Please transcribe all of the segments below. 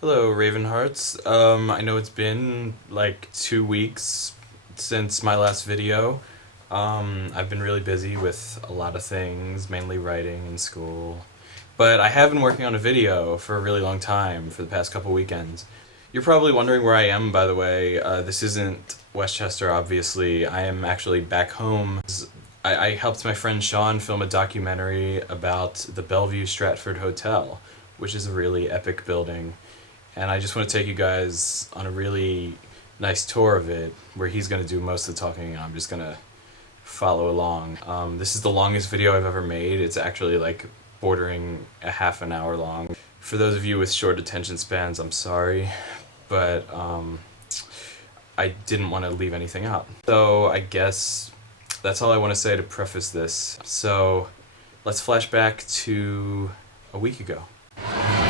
Hello, Ravenhearts. I know it's been like 2 weeks since my last video. I've been really busy with a lot of things, mainly writing and school. But I have been working on a video for a really long time, for the past couple weekends. You're probably wondering where I am, by the way. This isn't Westchester, obviously. I am actually back home. I helped my friend Shawn film a documentary about the Bellevue-Stratford Hotel, which is a really epic building. And I just want to take you guys on a really nice tour of it, where he's going to do most of the talking and I'm just going to follow along. This is the longest video I've ever made. It's actually like bordering a half an hour long. For those of you with short attention spans, I'm sorry, but I didn't want to leave anything out. So I guess that's all I want to say to preface this. So let's flash back to a week ago.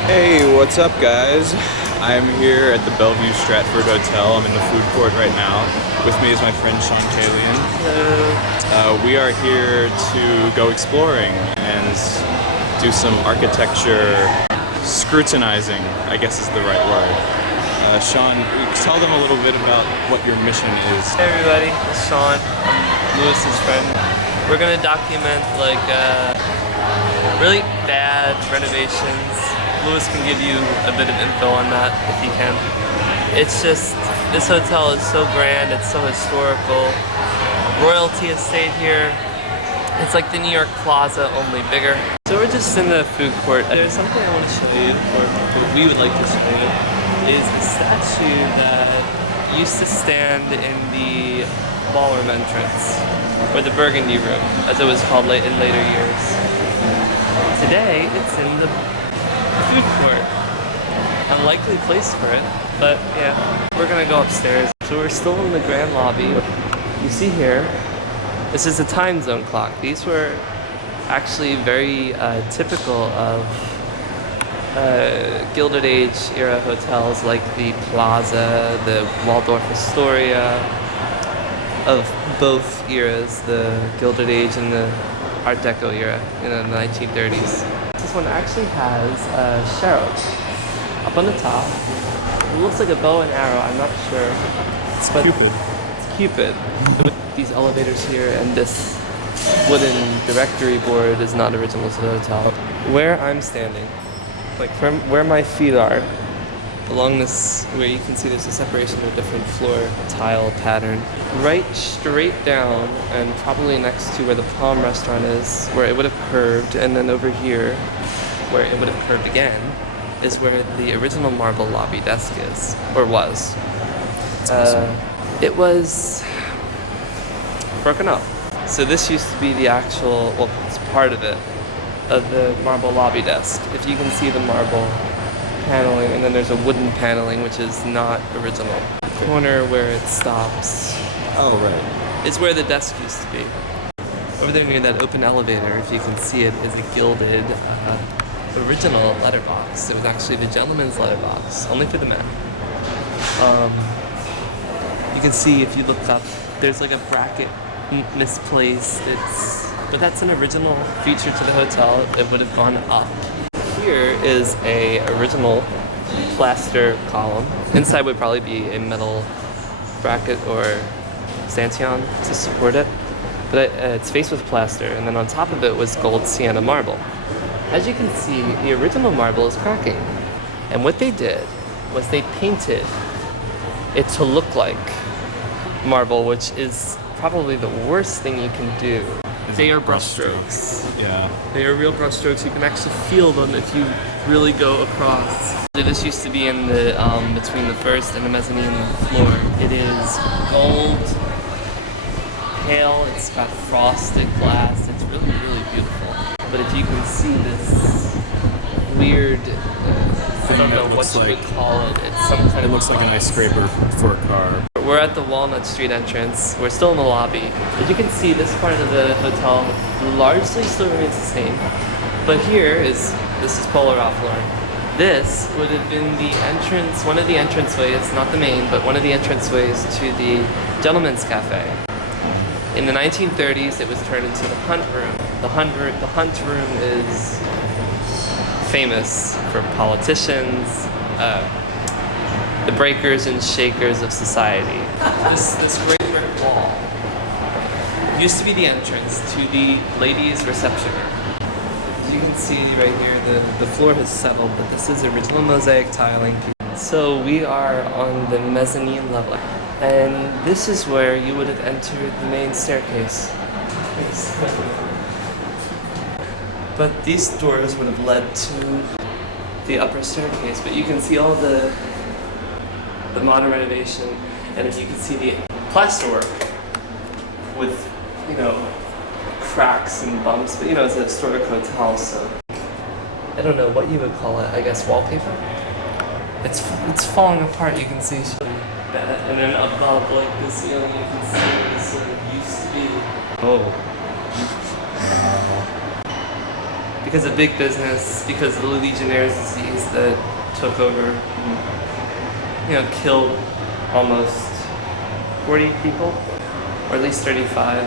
Hey, what's up guys? I'm here at the Bellevue-Stratford Hotel. I'm in the food court right now. With me is my friend Shawn Kailian. Hello. We are here to go exploring and do some architecture scrutinizing, I guess is the right word. Shawn, tell them a little bit about what your mission is. Hey everybody, it's Shawn. I'm Louis's friend. We're gonna document like really bad renovations. Louis can give you a bit of info on that if he can. It's just, this hotel is so grand, it's so historical. Royalty has stayed here. It's like the New York Plaza, only bigger. So we're just in the food court. There's something I want to show you, or what we would like to show you, is a statue that used to stand in the Ballroom Entrance, or the Burgundy Room, as it was called in later years. Today, it's in the food court. Unlikely place for it, but yeah, we're gonna go upstairs. So we're still in the grand lobby. You see here, this is a time zone clock. These were actually very typical of Gilded Age era hotels like the Plaza, the Waldorf Astoria, of both eras, the Gilded Age and the Art Deco era in the 1930s. This one actually has a sheriff up on the top. It looks like a bow and arrow, I'm not sure. It's Cupid. It's Cupid. These elevators here and this wooden directory board is not original to the hotel. Where I'm standing, like from where my feet are, along this, where you can see there's a separation of a different floor tile pattern. Right straight down, and probably next to where the Palm restaurant is, where it would have curved, and then over here, where it would have curved again, is where the original marble lobby desk is, or was. It was broken up. So this used to be the actual, well, it's part of it, of the marble lobby desk. If you can see the marble paneling, and then there's a wooden paneling which is not original. The corner where it stops. Oh, right. Is where the desk used to be. Over there near that open elevator, if you can see it, is a gilded original letterbox. It was actually the gentleman's letterbox, only for the men. You can see if you look up, there's like a bracket misplaced. But that's an original feature to the hotel. It would have gone up. Here is a original plaster column. Inside would probably be a metal bracket or stanchion to support it, but it's faced with plaster, and then on top of it was gold sienna marble. As you can see, the original marble is cracking, and what they did was they painted it to look like marble, which is probably the worst thing you can do. They are brushstrokes. Yeah. They are real brushstrokes. You can actually feel them if you really go across. This used to be in the between the first and the mezzanine floor. It is gold, pale. It's got frosted glass. It's really, really beautiful. But if you can see this weird, I don't know what you would call it. It's some kind of. It looks like an ice scraper for a car. We're at the Walnut Street entrance. We're still in the lobby. As you can see, this part of the hotel largely still remains the same. But this is Polar Ralph Lauren. This would have been the entrance, one of the entranceways, not the main, but one of the entranceways to the Gentleman's Cafe. In the 1930s, it was turned into the Hunt Room. The Hunt Room is famous for politicians, the breakers and shakers of society. This great brick wall used to be the entrance to the ladies' reception room. As you can see right here, the floor has settled, but this is original mosaic tiling. So we are on the mezzanine level, and this is where you would have entered the main staircase. But these doors would have led to the upper staircase, but you can see all the modern renovation, and you can see the plasterwork with, you know, cracks and bumps, but you know, it's a historic hotel, so I don't know what you would call it. I guess wallpaper. It's falling apart. You can see that, and then above, like the ceiling, you can see where this sort of used to be. Oh. Because of big business, because of the Legionnaire's disease that took over, you know, killed almost 40 people, or at least 35,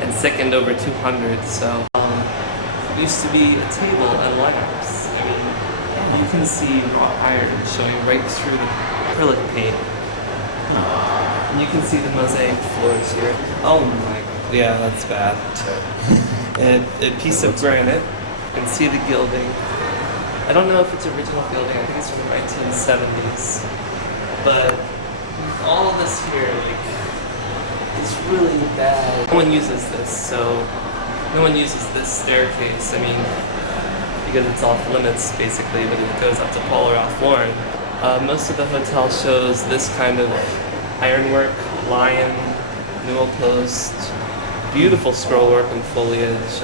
and sickened over 200. So it used to be a table and lamps. I mean, you can see wrought iron showing right through the acrylic paint. And you can see the mosaic floors here. Oh my, yeah, that's bad. And a piece of granite. You can see the gilding. I don't know if it's original gilding. I think it's from the 1970s. But all of this here, like, is really bad. No one uses this, so no one uses this staircase. I mean, because it's off limits basically, but it goes up to Paul or Ralph Lauren. Most of the hotel shows this kind of ironwork, lion, newel post, beautiful scrollwork and foliage.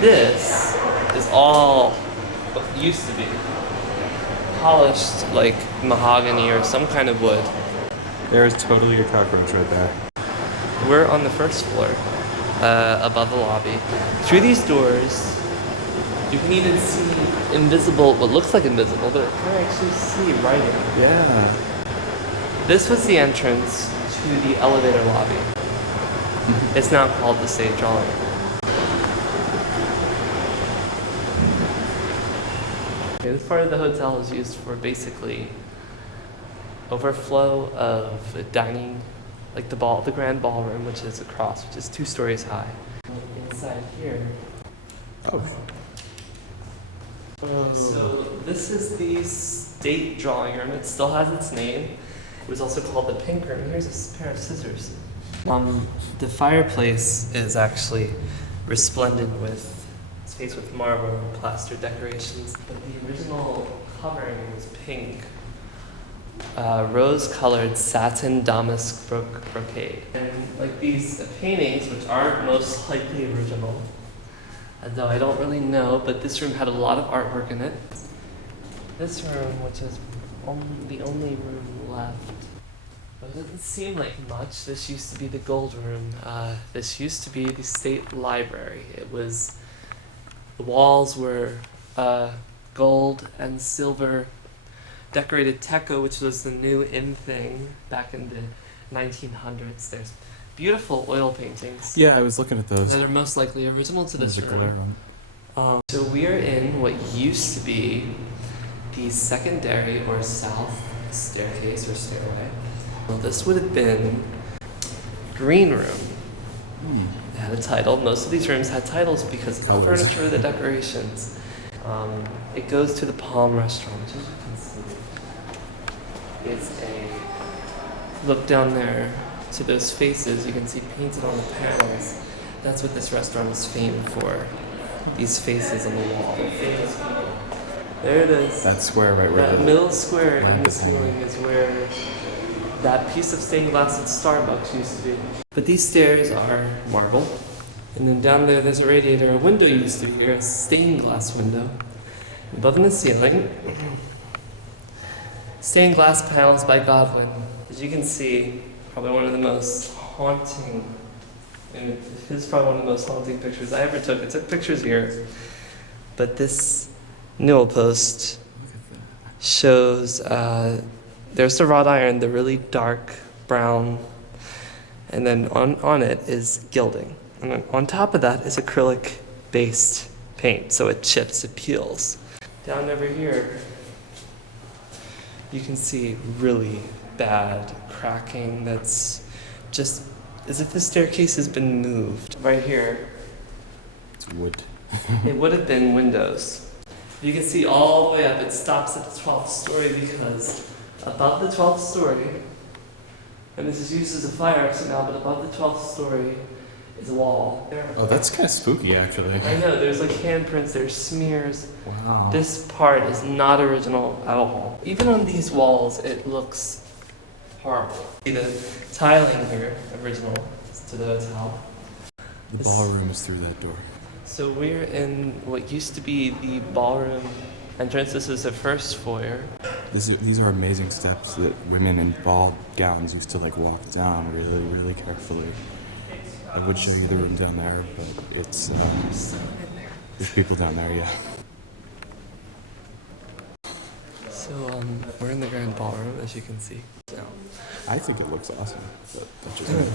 This is all what used to be polished like mahogany or some kind of wood. There's totally a cockroach right there. We're on the first floor, above the lobby. Through these doors, you can even see invisible, what looks like invisible, but you can actually see writing. Yeah. This was the entrance to the elevator lobby. It's now called the State Drawing Room. Okay, this part of the hotel is used for basically overflow of dining, like the grand ballroom, which is across, which is 2 stories high. Inside here. Oh. So this is the State Drawing Room. It still has its name. It was also called the Pink Room. Here's a pair of scissors. The fireplace is actually resplendent with, it's faced with marble and plaster decorations, but the original covering was pink. Rose-colored satin damask brocade. And like these paintings, which aren't most likely original, though I don't really know, but this room had a lot of artwork in it. This room, which is the only room left, but it doesn't seem like much. This used to be the gold room. This used to be the state library. It was, the walls were gold and silver decorated techo, which was the new in thing back in the 1900s. There's beautiful oil paintings. Yeah, I was looking at those. That are most likely original to this There's a room. So we are in what used to be the secondary or south staircase or stairway. Well, this would have been green room. It had a title. Most of these rooms had titles because of the furniture, the decorations. It goes to the Palm Restaurant, which as you can see is a look down there to those faces. You can see painted on the panels. That's what this restaurant is famed for. These faces on the wall. Famous people. There it is. That square right where that the middle square in the ceiling is where that piece of stained glass at Starbucks used to be. But these stairs are marble. And then down there's a radiator. A window used to be here, a stained glass window. Above in the ceiling, stained glass panels by Godwin. As you can see, probably one of the most haunting, and this is probably one of the most haunting pictures I ever took. I took pictures here. But this newel post shows, there's the wrought iron, the really dark brown, and then on it is gilding. And then on top of that is acrylic-based paint, so it chips, it peels. Down over here, you can see really bad cracking that's just as if the staircase has been moved. Right here, It's wood. it would have been windows. You can see all the way up, it stops at the 12th story because above the 12th story, and this is used as a fire exit now, but above the 12th story is a wall. Oh, that's kind of spooky, actually. I know, there's like handprints, there's smears. Wow. This part is not original at all. Even on these walls, it looks horrible. See the tiling here, original to the hotel. The ballroom is through that door. So we're in what used to be the ballroom entrance. This is the first foyer. These are amazing steps that women in ball gowns used to like walk down really, really carefully. I would show you the room down there, but it's there's people down there, yeah. So we're in the grand ballroom, as you can see. So, I think it looks awesome, but that's just me.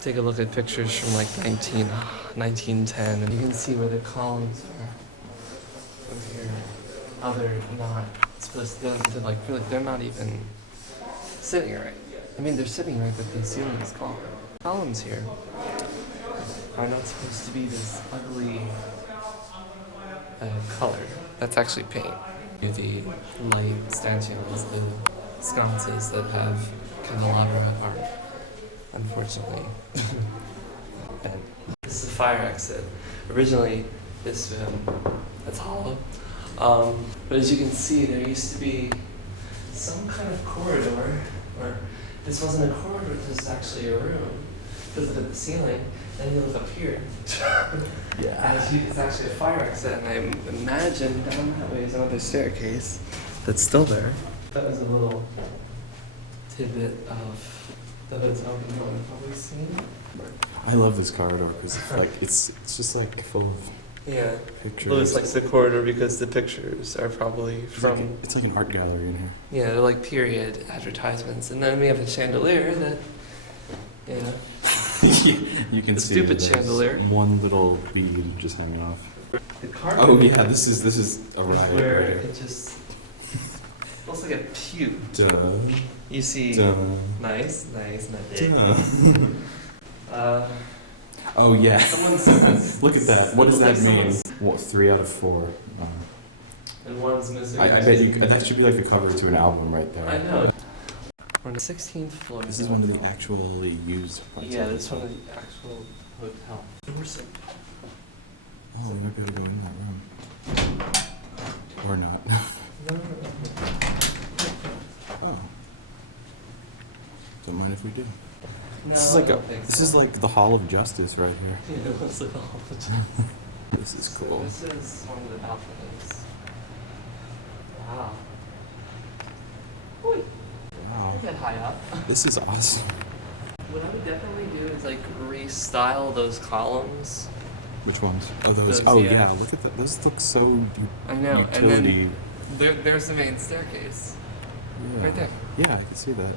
take a look at pictures from like 1910, and you can see where the columns are over here. How they're not supposed to like feel like they're not even sitting right. I mean, they're sitting right, but the ceiling is gone. Columns here are not supposed to be this ugly color. That's actually paint. The light stanchions, the sconces that have candelabra are unfortunately bent. This is a fire exit. Originally, it's hollow. But as you can see, there used to be some kind of corridor, or this wasn't a corridor, this was actually a room. Because look at the ceiling, then you look up here. Yeah. It's actually a fire exit, and I imagine down that way is another staircase that's still there. That was a little tidbit of the hotel being on the public scene. I love this corridor because it's just like full of pictures. Louis likes the corridor because the pictures are probably from... It's like an art gallery in here. Yeah, they're like period advertisements. And then we have a chandelier that, You can the see stupid there's chandelier. one little bead just hanging off. The carpet. Oh yeah, this is a is riot where right here. it just looks like a pew. Duh. You see, Duh. nice. Duh. Oh yeah. Someone's Look at that. What does that mean? someone's- What, 3 out of 4? And one's missing. I bet you that should be like the cover to an album right there. I know. We're on the 16th floor. This is one of the actually used parts. Yeah, of this the one of hotel. the actual hotel. And we're so... Oh, we might be able to go in that room. Or not. No. Oh. Don't mind if we do. No, This is like I don't think this so. is like the Hall of Justice right here. Yeah, it looks like all the This is So cool. this is one of the balconies. Wow. Wait, Wow. you're that high up. This is awesome. What I would definitely do is like restyle those columns. Which ones? Oh, those. Those, Oh yeah. yeah. Look at that. Those look so I know. utility. And then there's the main staircase. Yeah. Right there. Yeah, I can see that.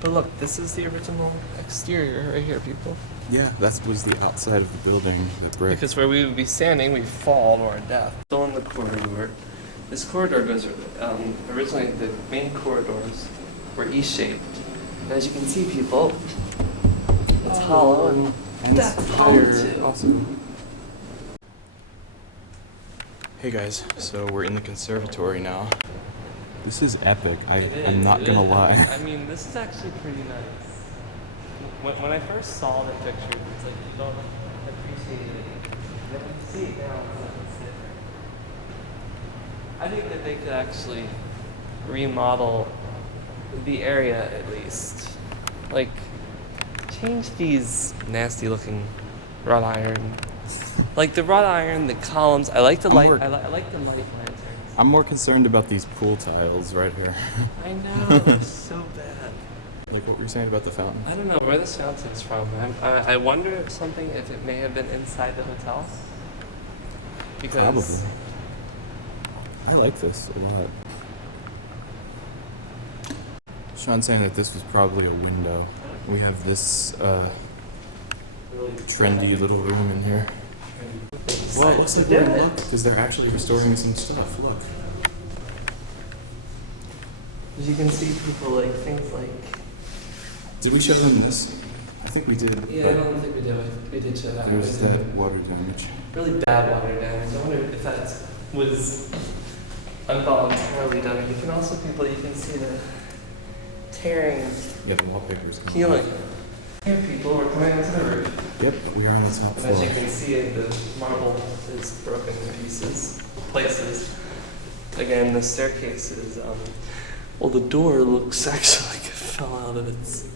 But look, this is the original exterior right here, people. Yeah, that was the outside of the building. The brick. Because where we would be standing, we'd fall to our death. Still in the corridor. This corridor goes, originally the main corridors were E-shaped. And as you can see, people, it's hollow and that's hollow too. Awesome. Hey guys, so we're in the conservatory now. This is epic. I'm not gonna lie. I mean, this is actually pretty nice. When I first saw the picture, it's like you don't appreciate it. Then you see it now, it's different. I think that they could actually remodel the area at least. Like, change these nasty looking wrought iron. Like the wrought iron, the columns. I like the light. I like the light lanterns. I'm more concerned about these pool tiles right here. I know, they're so bad. Like what we were saying about the fountain. I don't know where this fountain's from. I wonder if it may have been inside the hotel. Because Probably. I like this a lot. Shawn's saying that this was probably a window. We have this trendy little room in here. Well, it looks like we're in luck because they're actually restoring some stuff. Look. As you can see, people like things like. Did we show them this? I think we did. Yeah, I don't think we did. We did show that. There's that water damage. Really bad water damage. I wonder if that was involuntarily done. You can also you can see the tearing, Yeah, the wallpaper's peeling. Here, people, we're coming onto the roof. Yep, we are on the top And floor. as you can see, the marble is broken in places. Again, the staircase is, well, the door looks actually like it fell out of its.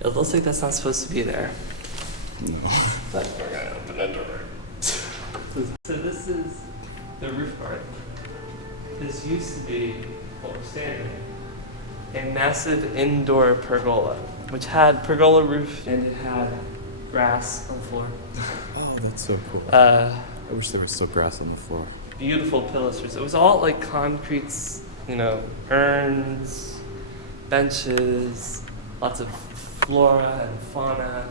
It looks like that's not supposed to be there. No. But we're gonna open the door. So this is the roof garden. This used to be what we're standing in. A massive indoor pergola, which had pergola roof and it had grass on the floor. Oh, that's so cool. Uh, I wish there was still grass on the floor. Beautiful pilasters. It was all like concretes, urns, benches, lots of flora and fauna.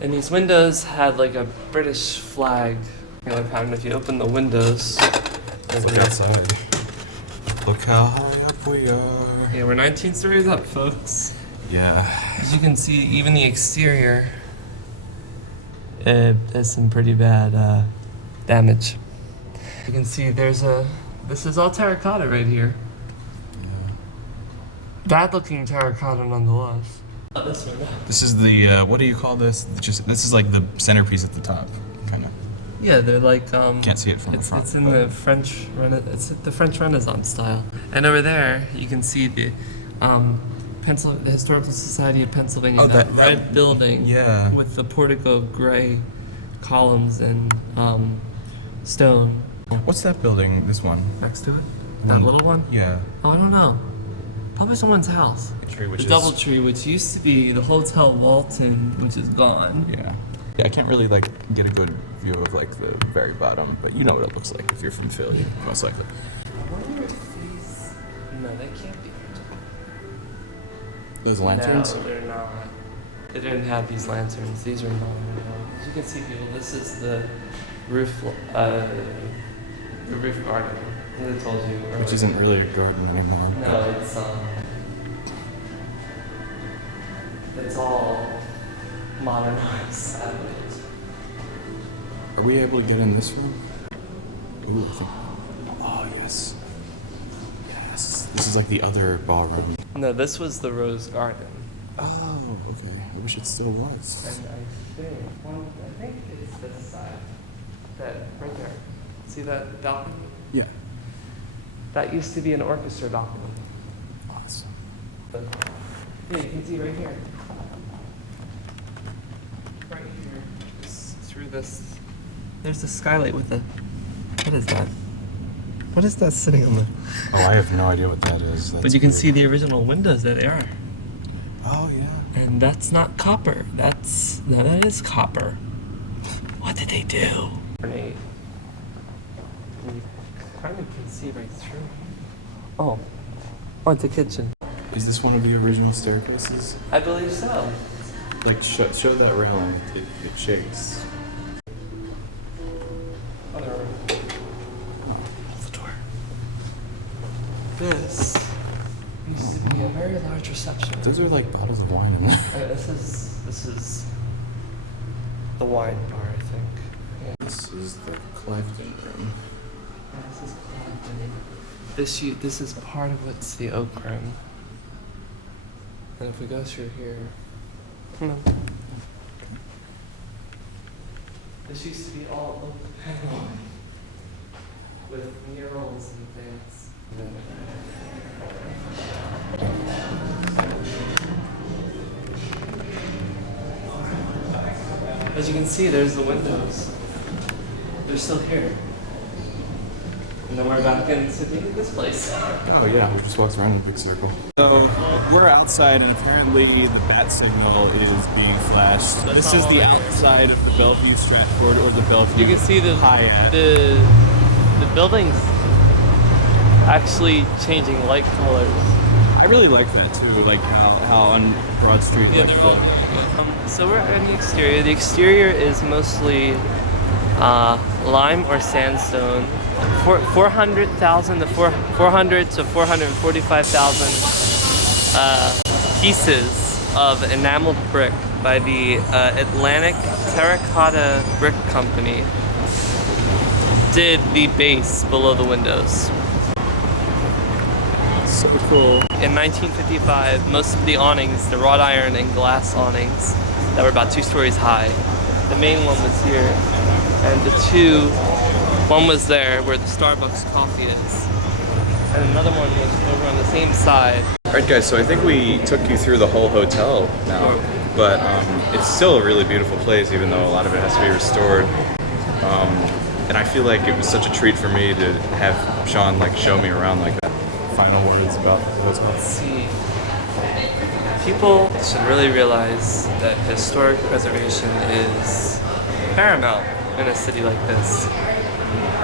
And these windows had like a British flag. If you open the windows, Look outside. Look how high up we are. yeah, we're 19 stories up, folks. Yeah. As you can see, even the exterior has some pretty bad damage. You can see this is all terracotta right here. Bad looking terracotta nonetheless. This one. This is the, what do you call this? This is like the centerpiece at the top, kind of. Yeah, they're like Can't see it from the front. It's in the French Renaissance style. And over there, you can see the the Historical Society of Pennsylvania. Oh, that that red building. Yeah. With the portico gray columns and stone. What's that building? This one? Next to it? That little one? Yeah. Oh, I don't know. Probably someone's house. Tree, which The DoubleTree, which used to be the Hotel Walton, which is gone. Yeah. Yeah, I can't really get a good view of the very bottom, but you know what it looks like if you're from Philly, most likely. I wonder if these. No, they can't be. Those lanterns? No, they're not. They didn't have these lanterns. These are not. As you can see, people, this is the roof garden. As I told you earlier. Which isn't really a garden anymore. No, it's all modernized, sadly. Are we able to get in this room? Ooh, I think. Oh, yes. Yes. This is like the other ballroom. No, this was the rose garden. Oh, okay. I wish it still was. And I think it's this side. That right there. See that balcony? Yeah. That used to be an orchestra balcony. Awesome. But, yeah, you can see right here. Right here. Just through this. There's the skylight with the. What is that? What is that sitting on the? Oh, I have no idea what that is. But you can see the original windows that they are. Oh, yeah. And that's not copper. That is copper. What did they do? You kind of can see right through. Oh, it's a kitchen. Is this one of the original staircases? I believe so. Show that railing. It shakes. Other room. The door. This used to be a very large reception. Those are like bottles of wine in there. This is the wine bar, I think. Yeah. This is the Clifton room. This is this is part of what's the oak room. And if we go through here, this used to be all oak paneling with murals and things. As you can see, there's the windows. They're still here. And then we're back into this place. Oh yeah, we just walked around in a big circle. So we're outside, and apparently the bat signal is being flashed. This is the outside of the Bellevue-Stratford or the Bellevue. You can see the Hyatt. the buildings actually changing light colors. I really like that too, like how on Broad Street. Yeah, they're all so we're in the exterior. The exterior is mostly lime or sandstone. 400,000 to 400 to 445,000 pieces of enameled brick by the Atlantic Terracotta Brick Company did the base below the windows. So cool. In 1955, most of the awnings, the wrought iron and glass awnings that were about 2 stories high, the main one was here, and one was there where the Starbucks coffee is, and another one was over on the same side. Alright guys, so I think we took you through the whole hotel now, but it's still a really beautiful place even though a lot of it has to be restored. And I feel like it was such a treat for me to have Shawn like show me around like that. Final words about the hotel. Let's see. People should really realize that historic preservation is paramount in a city like this.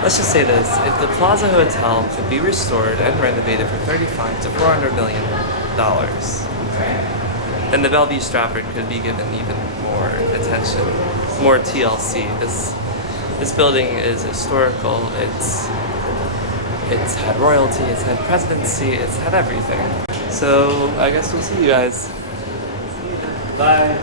Let's just say this, if the Plaza Hotel could be restored and renovated for $35 to $400 million, then the Bellevue-Stratford could be given even more attention, more TLC. This building is historical, it's had royalty, it's had presidency, it's had everything. So I guess we'll see you guys. Bye.